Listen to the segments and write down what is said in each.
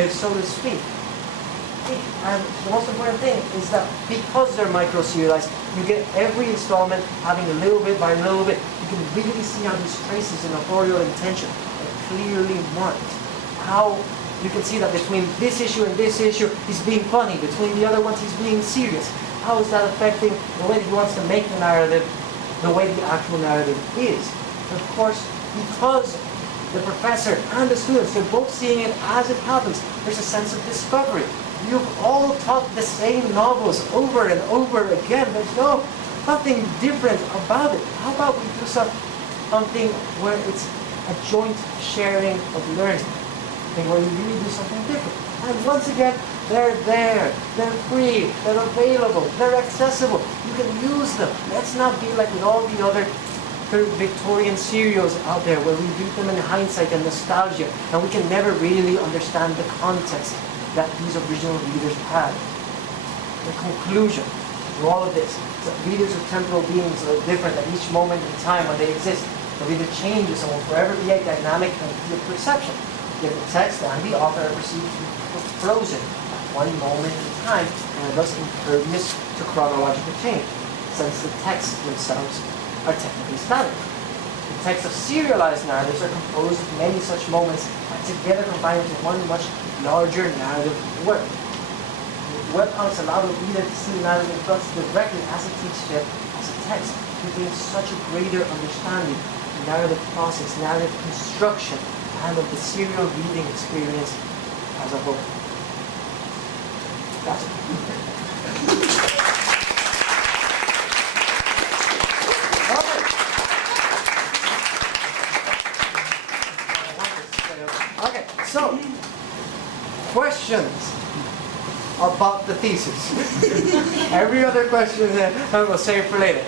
if so to speak. And the most important thing is that because they're micro-serialized, you get every installment having a little bit by little bit. You can really see how these traces in authorial intention are clearly marked. How you can see that between this issue and this issue, he's being funny. Between the other ones, he's being serious. How is that affecting the way that he wants to make the narrative, the way the actual narrative is? And of course, because the professor and the students, they're both seeing it as it happens, there's a sense of discovery. You've all taught the same novels over and over again. There's nothing different about it. How about we do something where it's a joint sharing of learning, where we really do something different? And once again, they're there, they're free, they're available, they're accessible. You can use them. Let's not be like with all the other Victorian serials out there where we read them in hindsight and nostalgia, and we can never really understand the context that these original readers had. The conclusion to all of this is that readers are temporal beings that are different at each moment in time when they exist. The reader changes and will forever be a dynamic entity of perception. Yet the text and the author are perceived to be frozen at one moment in time and are thus impervious to chronological change, since the texts themselves are technically static. The texts of serialized narratives are composed of many such moments and together combined into one much larger narrative work. Webcomics allow the reader to see the narrative in front directly as it takes shape as a text. It gains such a greater understanding of the narrative process, narrative construction, and of the serial reading experience as a whole. That's it. Okay, so questions about the thesis. Every other question I will save for later.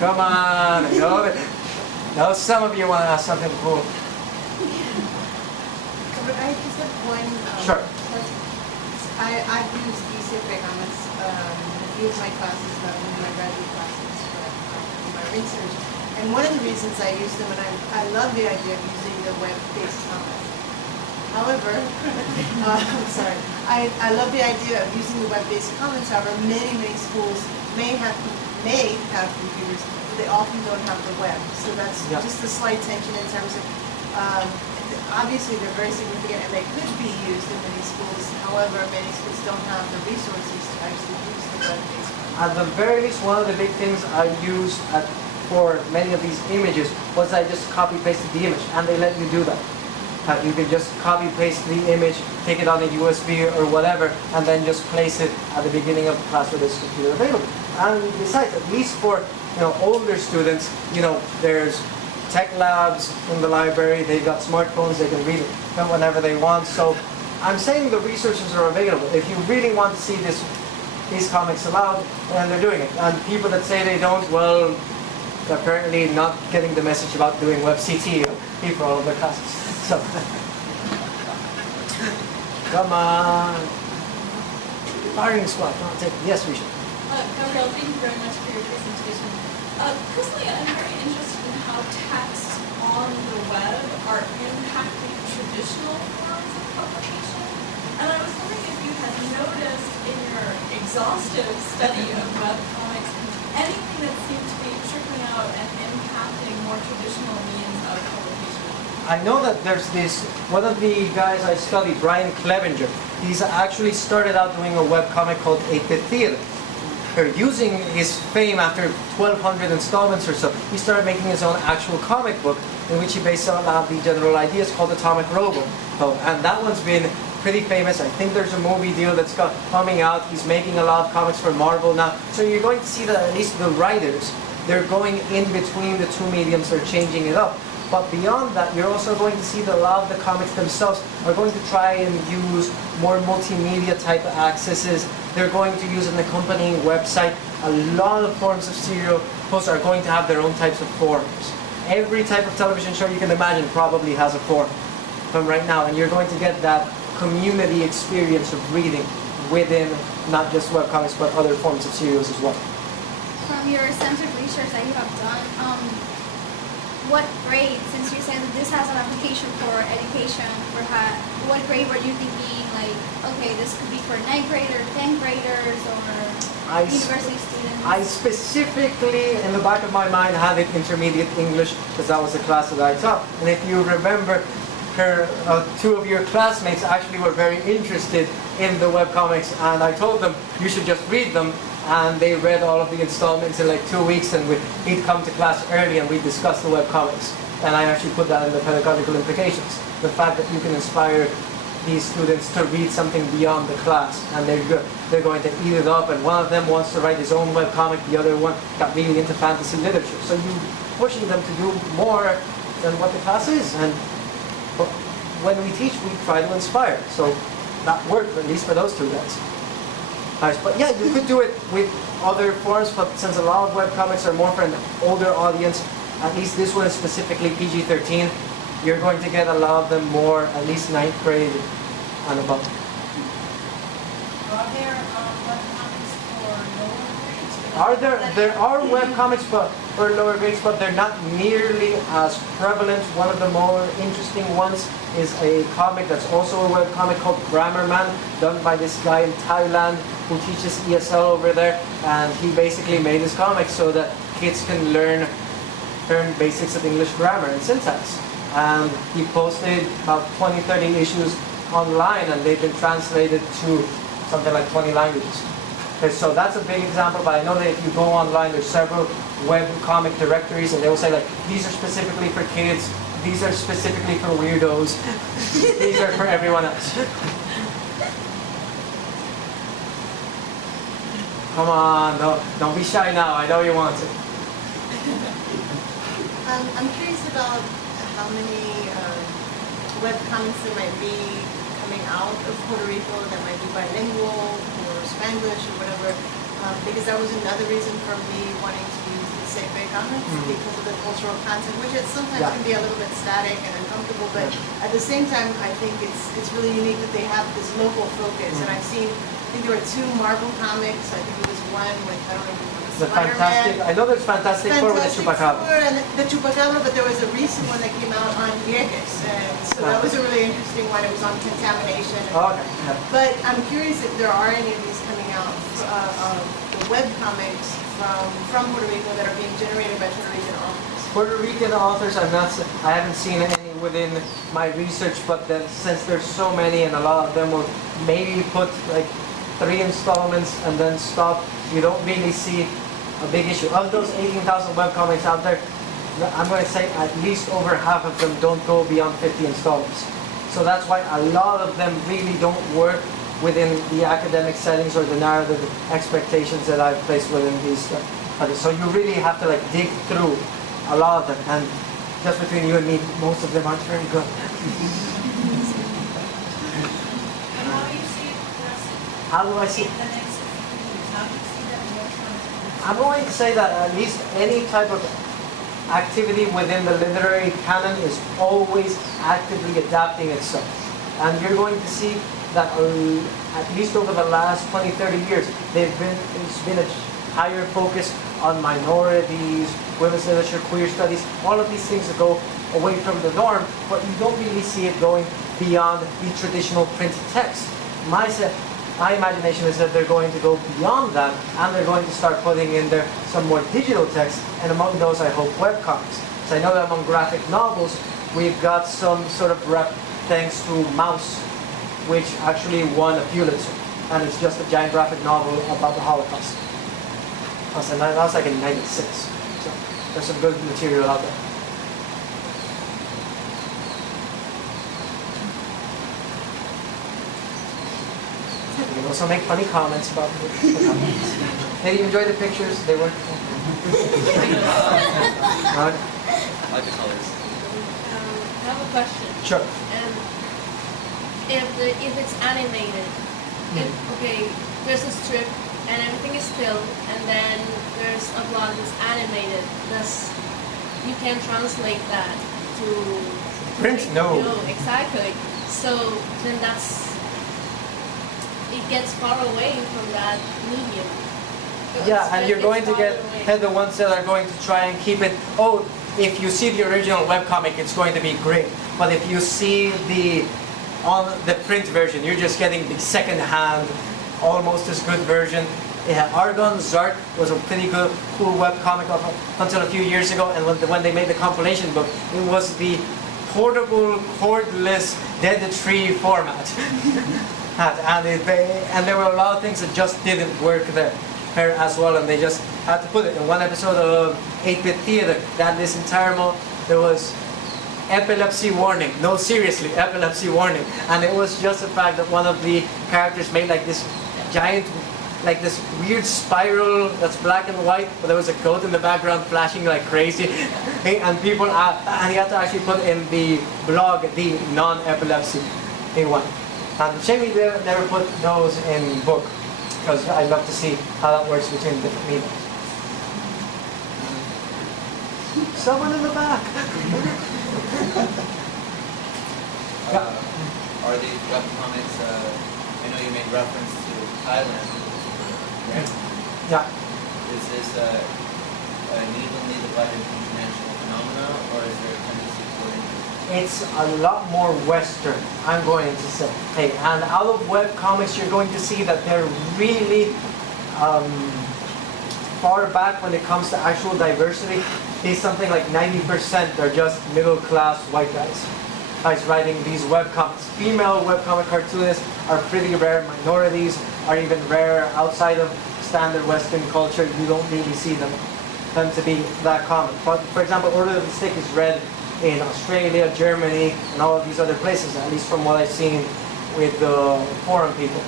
Come on, I know some of you want to ask something cool. But I just have one. Sure. I've used Thesis Webcomics in a few of my classes, one of my graduate classes for my research. And one of the reasons I use them, and I love the idea of using the web-based comics. However, I'm sorry, I love the idea of using the web-based comics. However, many schools may have computers, but they often don't have the web. So that's just a slight tension in terms of, obviously they're very significant and they could be used in many schools. However, many schools don't have the resources to actually use the web-based comics. At the very least, one of the big things I used for many of these images was I just copy-pasted the image, and they let you do that. You can just copy-paste the image, take it on a USB or whatever, and then just place it at the beginning of the class where there's computer available. And besides, at least for older students, there's tech labs in the library. They've got smartphones. They can read it whenever they want. So I'm saying the resources are available. If you really want to see these comics allowed, then they're doing it. And people that say they don't, well, they're apparently not getting the message about doing WebCT for all of their classes. So, come on. Firing squad, come on, take it. Yes, we should. Gabrielle, thank you very much for your presentation. Personally, I'm very interested in how texts on the web are impacting traditional forms of publication. And I was wondering if you had noticed in your exhaustive study of webcomics anything that seemed to be trickling out and impacting more traditional means of publication. I know that there's one of the guys I studied, Brian Clevenger, he's actually started out doing a webcomic called Pt.4. Using his fame after 1,200 installments or so, he started making his own actual comic book in which he based on a lot of the general ideas called Atomic Robo. And that one's been pretty famous. I think there's a movie deal that's coming out. He's making a lot of comics for Marvel now. So you're going to see that at least the writers, they're going in between the two mediums, they're changing it up. But beyond that, you're also going to see that a lot of the comics themselves are going to try and use more multimedia type of accesses. They're going to use an accompanying website. A lot of forms of serial posts are going to have their own types of forums. Every type of television show you can imagine probably has a forum from right now. And you're going to get that community experience of reading within not just webcomics, but other forms of serials as well. From your centered research that you have done, what grade, since you're saying that this has an application for education, what grade were you thinking, like, okay, this could be for 9th graders, 10th graders, or university students? I specifically, in the back of my mind, had it intermediate English because that was the class that I taught. And if you remember, two of your classmates actually were very interested in the webcomics, and I told them you should just read them. And they read all of the installments in like 2 weeks, and he'd come to class early and we'd discuss the webcomics. And I actually put that in the pedagogical implications. The fact that you can inspire these students to read something beyond the class, and they're going to eat it up, and one of them wants to write his own webcomic, the other one got really into fantasy literature. So you're pushing them to do more than what the class is. And when we teach, we try to inspire. So that worked, at least for those two guys. But yeah, you could do it with other forms, but since a lot of webcomics are more for an older audience, at least this one is specifically PG-13, you're going to get a lot of them more, at least 9th grade and above. Are there webcomics for lower grades? There are webcomics for lower grades, but they're not nearly as prevalent. One of the more interesting ones is a comic that's also a webcomic called Grammar Man, done by this guy in Thailand who teaches ESL over there, and he basically made this comic so that kids can learn basics of English grammar and syntax. And he posted about 20-30 issues online, and they've been translated to something like 20 languages. Okay, so that's a big example, but I know that if you go online, there's several webcomic directories, and they will say like, these are specifically for kids, these are specifically for weirdos, these are for everyone else. Come on, don't be shy now, I know you want to. I'm curious about how many webcomics there might be coming out of Puerto Rico that might be bilingual or Spanglish or whatever, because that was another reason for me wanting to use the Sepe comics because of the cultural content, which it sometimes can be a little bit static and uncomfortable, but at the same time, I think it's really unique that they have this local focus. And I've seen, I think there were 2 Marvel comics. I think it was one with, I don't know if it was The Fantastic, I know there's Fantastic Four with the Chupacabra. And the Chupacabra, but there was a recent one that came out on Vieques, and so that was a really interesting one. It was on contamination. Okay. Yeah. But I'm curious if there are any of these coming out, the webcomics from Puerto Rico that are being generated by Puerto Rican authors. Puerto Rican authors, I haven't seen any within my research, but since there's so many and a lot of them will maybe put like 3 installments and then stop, you don't really see a big issue. Of those 18,000 webcomics out there, I'm going to say at least over half of them don't go beyond 50 installments. So that's why a lot of them really don't work within the academic settings or the narrative expectations that I've placed within these others. So you really have to like dig through a lot of them, and just between you and me, most of them aren't very good. And how do you see it progressing? How do I see? In the next few years, how do you see that electronic? I'm going to say that at least any type of activity within the literary canon is always actively adapting itself. And you're going to see that at least over the last 20, 30 years, there's been a higher focus on minorities, women's literature, queer studies, all of these things that go away from the norm, but you don't really see it going beyond the traditional print text. My imagination is that they're going to go beyond that, and they're going to start putting in there some more digital text, and among those I hope webcomics. So I know that among graphic novels, we've got some sort of rep thanks to Mouse, which actually won a Pulitzer, and it's just a giant graphic novel about the Holocaust. And that was like in '96, so there's some good material out there. You can also make funny comments about the comments. Did you enjoy the pictures? They were. I like the colors. I have a question. Sure. If it's animated, okay, there's a strip and everything is still, and then there's a blog that's animated. You can translate that to Print? No. Exactly. So then it gets far away from that medium. Yeah, and you're going to get the ones that are going to try and keep it. Oh, if you see the original webcomic, it's going to be great. But if you see on the print version, you're just getting the second-hand, almost as good version. Argon Zark was a pretty cool webcomic until a few years ago, and when they made the compilation book, it was the portable, cordless, dead tree format. and there were a lot of things that just didn't work there as well, and they just had to put it in one episode of 8-Bit Theater. That this entire there was epilepsy warning. No, seriously, epilepsy warning. And it was just the fact that one of the characters made like this giant, like this weird spiral that's black and white, but there was a coat in the background flashing like crazy. And people, and he had to actually put in the blog the non-epilepsy one. And shame we never put those in book, because I'd love to see how that works between different mediums. Someone in the back. Are these webcomics, I know you made reference to Thailand, right? Yeah. Is this an evenly divided international phenomena, or is there a tendency toward interest? It's a lot more Western, I'm going to say. Hey, and out of webcomics, you're going to see that they're really far back when it comes to actual diversity. It's something like 90% are just middle-class white guys writing these webcomics. Female webcomic cartoonists are pretty rare. Minorities are even rare outside of standard Western culture. You don't really see them to be that common. But for example, Order of the Stick is read in Australia, Germany, and all of these other places, at least from what I've seen with the forum people.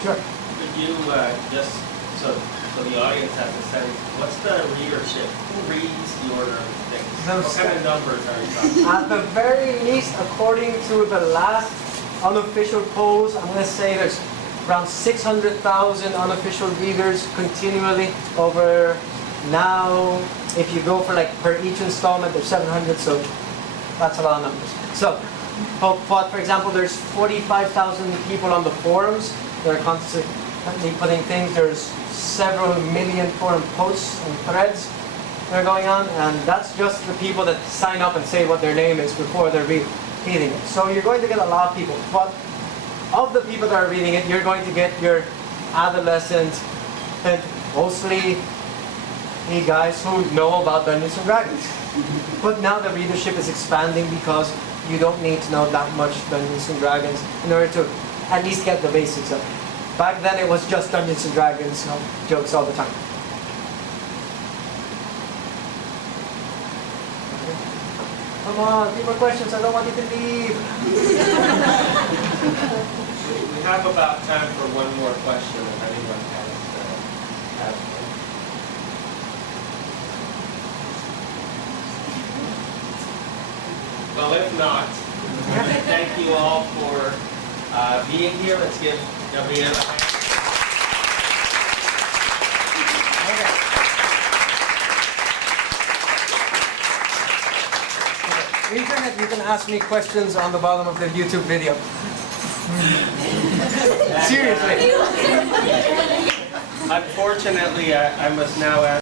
Sure. Could you just, so the audience has a sense, what's the readership? Who reads the Order of the Stick? What kind of numbers are you talking about? At the very least, according to the last unofficial polls, I'm going to say there's around 600,000 unofficial readers continually over now. If you go for like per each installment, there's 700, so that's a lot of numbers. So, but for example, there's 45,000 people on the forums that are constantly putting things. There's several million forum posts and threads that are going on, and that's just the people that sign up and say what their name is before they're reading it. So you're going to get a lot of people, but of the people that are reading it, you're going to get your adolescent, and mostly the guys who know about Dungeons and Dragons. But now the readership is expanding because you don't need to know that much Dungeons and Dragons in order to at least get the basics of it. Back then it was just Dungeons and Dragons, jokes all the time. Come on, few more questions, I don't want you to leave. We have about time for one more question if anyone has one. Well, if not, thank you all for being here. Let's give Gabriela a hand. Internet, you can ask me questions on the bottom of the YouTube video. Seriously. Unfortunately, I must now ask